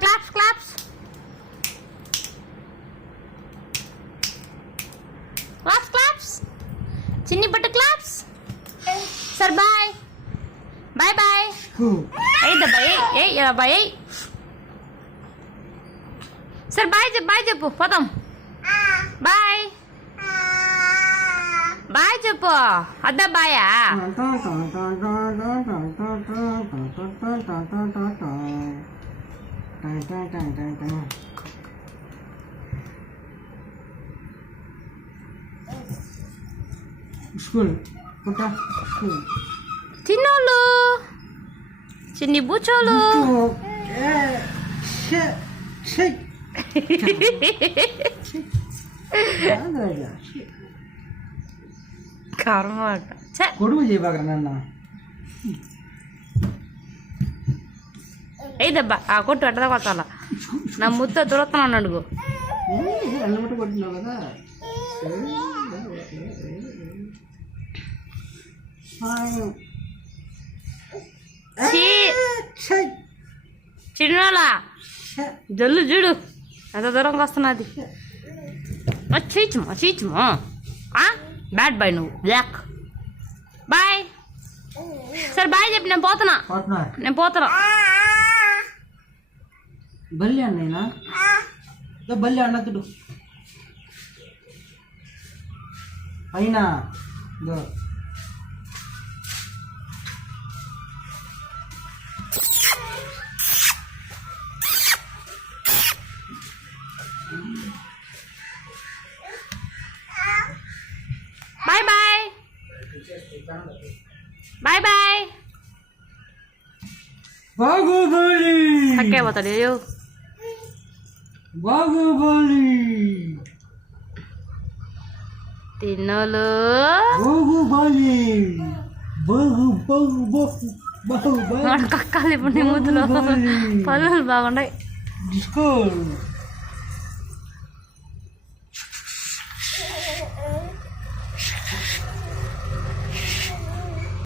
claps claps claps claps చిన్ని పట్టు claps sir bye bye bye ఏ దబ్బా ఏ ఇలా బాయ్ సార్ బాయ్ చెప్పు పోతాం బాయ్ బాయ్ చెప్పు అద్దా బాయా స్కూల్ స్కూల్ చిన్నోళ్ళు చిన్ని బూచోళ్ళు కొడుకు చేయబాక నన్న ఏదబ్బా ఆ కొట్టు అడ్డదా కొట్టాల నా ముద్ద దొరుకుతున్నాను అడుగు అన్నమాట కొట్టినావు కదా చిన్నోళ్ళ జల్లు చూడు ఎంత దూరంగా వస్తున్నది చీచుమా బ్యాడ్ బాయ్ నువ్వు బ్లాక్ బాయ్ సరే బాయ్ చెప్పి నేను పోతున్నా బల్లి అన్నయ్యనా బల్లి అన్నతుడు అయినా bye bye bye bye Baahubali అక్కే పోతాడు బాగుబలి తిన్నోలు బాగుబలి బాగు కక్కాలి ఇప్పుడు నీ ముద్దులో పనులు బాగున్నాయి డిస్కో